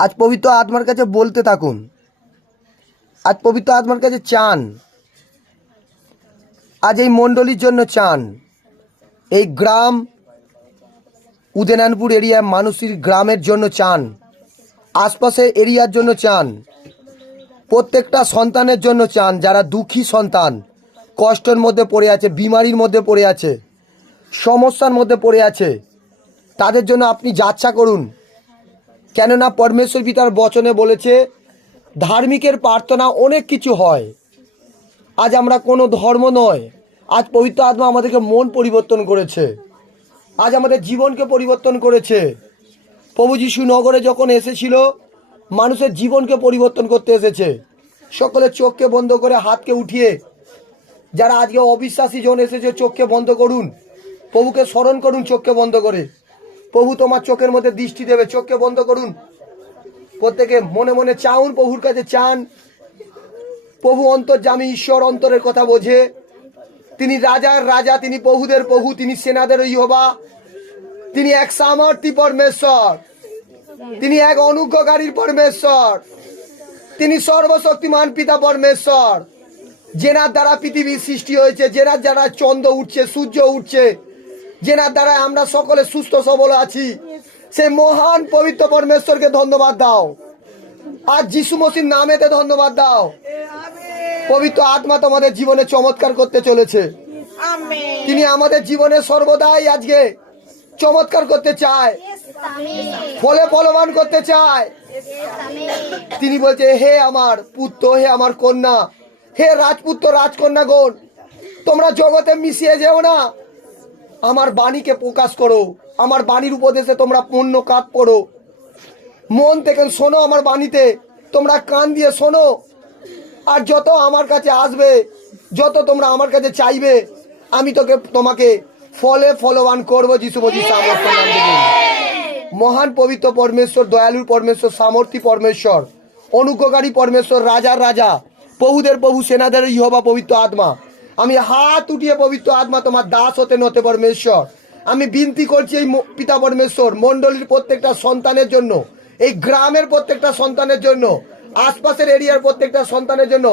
আজ পবিত্র আত্মার কাছে বলতে থাকুন, আজ পবিত্র আত্মার কাছে চান, আজ এই মণ্ডলীর জন্য চান, এই গ্রাম উদয়নারায়ণপুর এরিয়ার মানুষের গ্রামের জন্য চান, আশপাশের এরিয়ার জন্য চান, প্রত্যেকটা সন্তানের জন্য চান, যারা দুঃখী সন্তান, কষ্টের মধ্যে পড়ে আছে, বিমারির মধ্যে পড়ে আছে, সমস্যার মধ্যে পড়ে আছে, তাদের জন্য আপনি যাচ্ছা করুন। কেননা পরমেশ্বর পিতার বচনে বলেছে ধার্মিকের প্রার্থনা অনেক কিছু হয়। আজ আমরা কোনো ধর্ম নয়, আজ পবিত্র আত্মা আমাদেরকে মন পরিবর্তন করেছে, আজ আমাদের জীবনকে পরিবর্তন করেছে। প্রভু যিশু নগরে যখন এসেছিল মানুষের জীবনকে পরিবর্তন করতে এসেছে। সকলে চোখকে বন্ধ করে হাতকে উঠিয়ে, যারা আজকে অবিশ্বাসী জন এসেছে চোখকে বন্ধ করুন, প্রভুকে স্মরণ করুন চোখকে বন্ধ করে। প্রভু তোমার চোখের মধ্যে দৃষ্টি দেবে, চোখকে বন্ধ করুন। প্রত্যেকে মনে মনে চাউন, প্রভুর কাছে চান। প্রভু অন্তর্যামী ঈশ্বর, অন্তরের কথা বোঝে। তিনি রাজার রাজা, তিনি প্রভুদের প্রভু, তিনি সেনাদের ইহোবা, তিনি এক সামর্থ্য পরমেশ্বর, তিনি এক অনুগ্রহকারীর পরমেশ্বর, তিনি সর্বশক্তিমান পিতা পরমেশ্বর, যেনার দ্বারা পৃথিবীর সৃষ্টি হয়েছে, যেনার দ্বারা চন্দ্র উঠছে, সূর্য উঠছে, যেনার দ্বারা আমরা সকলে সুস্থ সবল আছি। সে মহান পবিত্র পরমেশ্বরকে ধন্যবাদ দাও। আজ যিশু মসির নামেতে ধন্যবাদ দাও। পবিত্র আত্মা তোমাদের জীবনে চমৎকার করতে চলেছে। তিনি আমাদের জীবনে সর্বদাই আজকে চমৎকার করতে চায়, ফলে ফলবান করতে চায়। তিনি বলছে, হে আমার পুত্র, হে আমার কন্যা, হে রাজপুত্র রাজকন্যাগণ, তোমরা জগতে মিশিয়ে যেও না, আমার বাণীকে প্রকাশ করো, আমার বাণীর উপদেশে তোমরা পূর্ণ কাজ করো। মন থেকে শোনো আমার বাণীতে, তোমরা কান দিয়ে শোনো। আর যত আমার কাছে আসবে, যত তোমরা আমার কাছে চাইবে, আমি তোমাকে ফলে ফলবান করবো। যিশু বলছি সামর্থ্য নাম দেবেন। মহান পবিত্র পরমেশ্বর, দয়ালুর পরমেশ্বর, সামর্থ্য পরমেশ্বর, অনুগ্রহকারী পরমেশ্বর, রাজার রাজা, প্রভুদের প্রভু, সেনাদের ইহোবা পবিত্র আত্মা, আমি হাত উঠিয়ে পবিত্র আত্মা তোমার দাস হতে নতে পরমেশ্বর আমি বিনতি করছি এই পিতা পরমেশ্বর মণ্ডলীর প্রত্যেকটা সন্তানের জন্য, এই গ্রামের প্রত্যেকটা সন্তানের জন্য, আশপাশের এরিয়ার প্রত্যেকটা সন্তানের জন্য,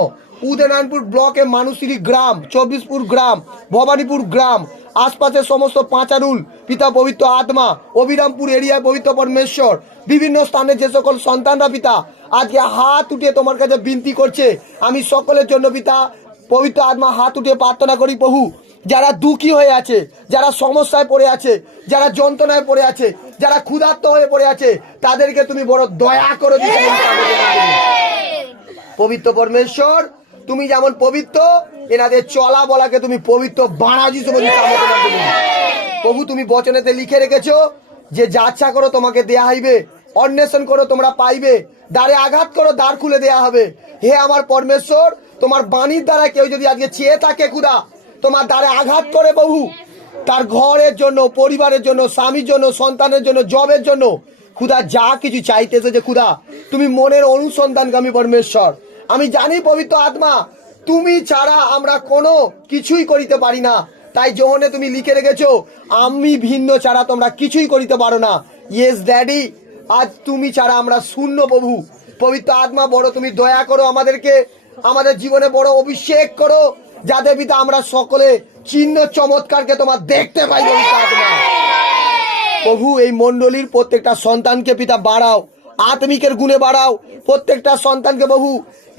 উদয়নারায়ণপুর ব্লকে মানুষিরি গ্রাম, 24পুর গ্রাম, ভবানীপুর গ্রাম, আশপাশের সমস্ত পাঁচারুল পিতা পবিত্র আত্মা, অবিরামপুর এরিয়ায় পবিত্র পরমেশ্বর, বিভিন্ন স্থানে যে সকল সন্তানরা পিতা আজকে হাত উঠিয়ে তোমার কাছে বিনতি করছে, আমি সকলের জন্য পিতা পবিত্র আত্মা হাত উঠিয়ে প্রার্থনা করি। প্রভু, যারা দুঃখী হয়ে আছে, যারা সমস্যায় পড়ে আছে, যারা যন্ত্রণায় পড়ে আছে, যারা ক্ষুধার্ত হয়ে পড়ে আছে, তাদেরকে তুমি বড় দয়া করে দিতে। পবিত্র পরমেশ্বর, তুমি যেমন পবিত্র, এনাদের চলা বলাকে তুমি পবিত্র বানা। যিশু প্রভু, তুমি বচনেতে লিখে রেখেছো যে যাচ্ছা করো তোমাকে দেয়া হইবে, অন্বেষণ করো তোমরা পাইবে, দ্বারে আঘাত করো দ্বার খুলে দেয়া হবে। হে আমার পরমেশ্বর, তোমার বাণীর দ্বারা কেউ যদি আজকে চেয়ে থাকে খুদা, তোমার দ্বারে আঘাত করে বহু তার ঘরের জন্য, পরিবারের জন্য, স্বামীর জন্য, সন্তানের জন্য, জবের জন্য, খুদা যা কিছু চাইতেছে যে খুদা তুমি মনের অনুসন্ধানগামী পরমেশ্বর। আমি জানি পবিত্র আত্মা, তুমি ছাড়া আমরা কোনো কিছুই করিতে পারি না। তাই যোহনে তুমি লিখে রেখেছো আমি ভিন্ন ছাড়া তোমরা কিছুই করিতে পারো না। ইয়েস ড্যাডি, আজ তুমি ছাড়া আমরা শূন্য। প্রভু পবিত্র আত্মা, বড় তুমি দয়া করো আমাদেরকে, আমাদের জীবনে বড় অভিষেক করো, যাতে পিতা আমরা সকলে চিহ্ন চমৎকারকে তোমার দেখতে পাই। পবিত্র আত্মা প্রভু, এই মণ্ডলীর প্রত্যেকটা সন্তানকে পিতা বাড়াও, আত্মিকের গুণে বাড়াও প্রত্যেকটা সন্তানকে। প্রভু,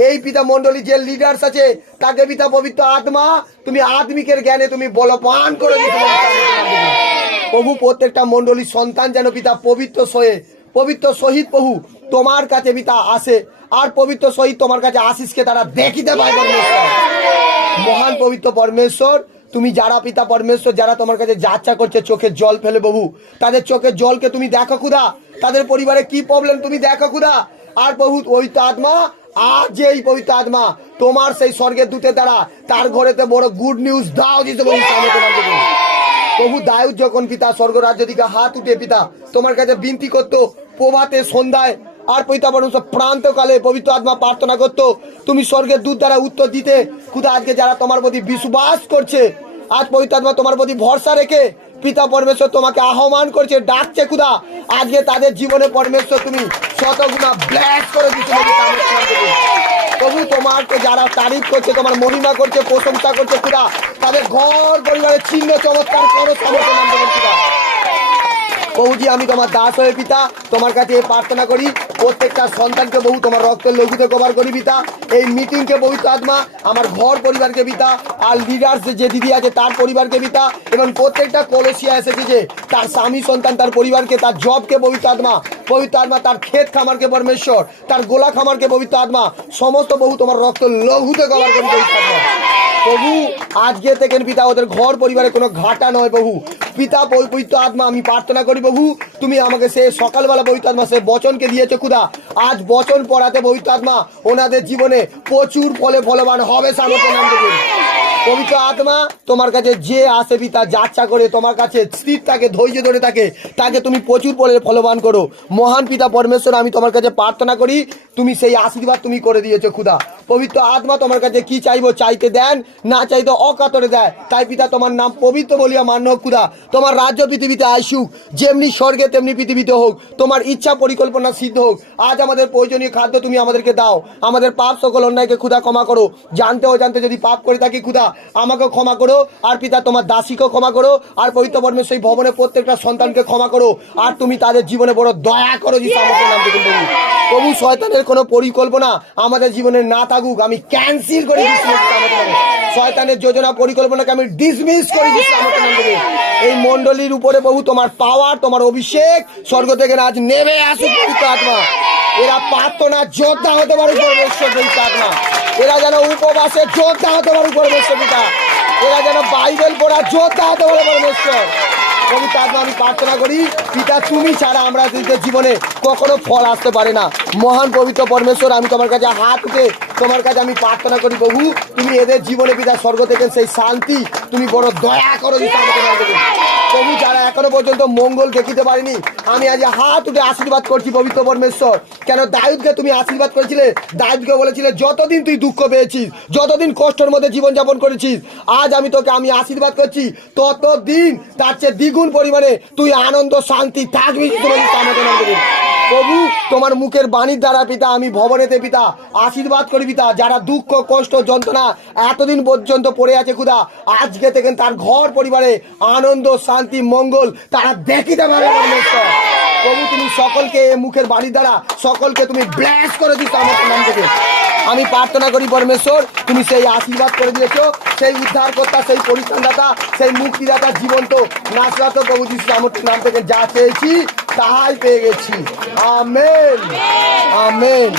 এই পিতা মণ্ডলী যে লিডার্স আছে তাকে পিতা পবিত্র আত্মা তুমি আত্মিকের জ্ঞানে তুমি বলবান করে দিতে। প্রভু, প্রত্যেকটা মণ্ডলীর সন্তান যেন পিতা পবিত্র সহিত প্রভু তোমার কাছে পিতা আসে, আর পবিত্র সহিত তোমার কাছে আশিসকে তারা দেখিতে পায়। মহান পবিত্র পরমেশ্বর, তুমি যারা পিতা পরমেশ্বর যারা তোমার কাছে যাচ্ছা করছে চোখের জল ফেলে, প্রভু তাদের চোখের জলকে তুমি দেখো খুদা, তাদের পরিবারে কি প্রবলেম তুমি দেখো খুদা। আর প্রভু পবিত্র আত্মা, আজ যে এই পবিত্র আত্মা তোমার সেই স্বর্গের দূতের দ্বারা তার ঘরেতে বড় গুড নিউজ দাও। প্রভু দায়ুদ যখন পিতা স্বর্গ রাজ্য দিকে হাত উঠে পিতা তোমার কাছে বিনতি করতো, প্রভাতে সন্ধ্যায় আর পিতা পরমেশ্বর প্রান্তকালে পবিত্র আত্মা প্রার্থনা করতো, তুমি স্বর্গের দূত দ্বারা উত্তর দিতে। খুদা আজকে যারা তোমার প্রতি বিশ্বাস করছে, আজ পবিত্র আত্মা তোমার প্রতি ভরসা রেখে পিতা পরমেশ্বর তোমাকে আহ্বান করছে, ডাকছে খুদা। আজকে তাদের জীবনে পরমেশ্বর তুমি শতগুণা ব্লেস করে দিচ্ছ প্রভু। তোমাকে যারা তারিফ করছে, তোমার মহিমা করছে, প্রশংসা করছে খুদা, তাদের ঘর পরিবারের চিহ্ন চমৎকার করো সামর্থ্য নাম দেবেন খুদা। প্রভুজি আমি তোমার দাস হয়ে পিতা তোমার কাছে প্রার্থনা করি, প্রত্যেকটা সন্তানকে বহু তোমার রক্তের লঘুতে কভার করি পিতা। এই মিটিংকে পবিত্র আত্মা আমার ঘর পরিবারকে পিতা, আর লিডার্স যে দিদি আছে তার পরিবারকে পিতা, এবং প্রত্যেকটা কলসিয়া এসেছে যে তার স্বামী সন্তান তার পরিবারকে, তার জবকে পবিত্র আত্মা তার ক্ষেত খামারকে পরমেশ্বর, তার গোলা খামারকে পবিত্র আত্মা সমস্ত বহু তোমার রক্ত লঘুতে কভার করি পবিত্র আত্মা। প্রভু আজকে থেকে পিতা ওদের ঘর পরিবারে কোনো ঘাটা নয় প্রভু। পিতা পবিত্র আত্মা আমি প্রার্থনা করি প্রভু, তুমি আমাকে সে সকালবেলা পবিত্র আত্মা সে বচনকে দিয়েছে খুদা, আজ বচন পড়াতে পবিত্র আত্মা ওনাদের জীবনে প্রচুর ফলে ফলবান হবে সামর্থ্য নাম থেকে। পবিত্র আত্মা তোমার কাছে যে আসে পিতা যাচ্ছা করে তোমার কাছে স্থির থাকে, ধৈর্য ধরে থাকে, তাকে তুমি প্রচুর ফলবান করো। মহান পিতা পরমেশ্বর আমি তোমার কাছে প্রার্থনা করি, তুমি সেই আশীর্বাদ তুমি করে দিয়েছো খুদা। পবিত্র আত্মা তোমার কাছে কি চাইবো, চাইতে দেন, না চাইতে অকাতরে দেয়। তাই পিতা তোমার নাম পবিত্র বলিয়া মান্য হোক খুদা। তোমার রাজ্য পৃথিবীতে আসুক, যেমনি স্বর্গে তেমনি পৃথিবীতে হোক। তোমার ইচ্ছা পরিকল্পনা সিদ্ধ হোক। আজ আমাদের প্রয়োজনীয় খাদ্য তুমি আমাদেরকে দাও। আমাদের পাপ সকল অন্যায়কে খুদা ক্ষমা করো, জানতে অজান্তে যদি পাপ করে থাকি খুদা আমাকেও ক্ষমা করো। আর পিতা তোমার দাসীকেও ক্ষমা করো, আর পবিত্র পরমেশ্বর সেই ভবনে প্রত্যেকটা সন্তানকে ক্ষমা করো। আর তুমি তাদের জীবনে বড় দয়া করো যিশু আমাকে নাম দেখুন প্রভু। প্রভু শয়তানের কোনো পরিকল্পনা আমাদের জীবনে না থাকুক, আমি ক্যান্সেল করে দিচ্ছি শয়তানের যোজনা পরিকল্পনাকে আমি ডিসমিস করে দিচ্ছি আমাকে নাম দেখুন। এই মণ্ডলীর উপরে প্রভু তোমার পাওয়ার, তোমার অভিষেক স্বর্গ থেকে আজ নেমে আসুক পবিত্র আত্মা। এরা প্রার্থনা যোদ্ধা হতে পারে পরমেশ্বর পবিত্র আত্মা, এরা যেন উপবাসে যোদ্ধা হতে পারে পরমেশ্বর পিতা, এরা যেন বাইবেল পড়া যোদ্ধা হতে পারে পরমেশ্বর পবিত্র আত্মা। আমি প্রার্থনা করি পিতা তুমি ছাড়া আমরা জীবনে কখনো ফল আসতে পারে না। মহান পবিত্র পরমেশ্বর আমি তোমার কাছে হাত উঠে তোমার কাছে আমি প্রার্থনা করি প্রভু, তুমি এদের জীবনে পিতা স্বর্গ থেকে সেই শান্তি তুমি বড় দয়া করো প্রভু। যারা এখনো পর্যন্ত মঙ্গল দেখিতে পারিনি আমি আজ হাত উঠে আশীর্বাদ করছি পবিত্র পরমেশ্বর। কেন দাউদকে তুমি আশীর্বাদ করেছিলে, দাউদকে বলেছিলে যতদিন তুই দুঃখ পেয়েছিস, যতদিন কষ্টের মধ্যে জীবনযাপন করেছিস, আজ আমি তোকে আমি আশীর্বাদ করছি ততদিন তার চেয়ে দ্বিগুণ পরিমাণে তুই আনন্দ শান্তি থাকবি প্রভু। তোমার মুখের বাণীর দ্বারা পিতা আমি ভবনেতে পিতা আশীর্বাদ করি পিতা, যারা দুঃখ কষ্ট যন্ত্রণা এতদিন পর্যন্ত পড়ে আছে খুদা, আজকে থেকে তার ঘর পরিবারে আনন্দ শান্তি মঙ্গল তারা দেখিতে পারে প্রভু। তুমি সকলকে মুখের বাণীর দ্বারা সকলকে তুমি ব্লেস করে দিচ্ছ আমার নাম থেকে। আমি প্রার্থনা করি পরমেশ্বর তুমি সেই আশীর্বাদ করে দিয়েছ, সেই উদ্ধারকর্তা, সেই পরিত্রাণদাতা, সেই মুক্তিদাতা, জীবন্ত নাসরাত প্রভু যিশু আমার নাম থেকে যা চেয়েছি তাহাই পেয়ে গেছি। Amen amen.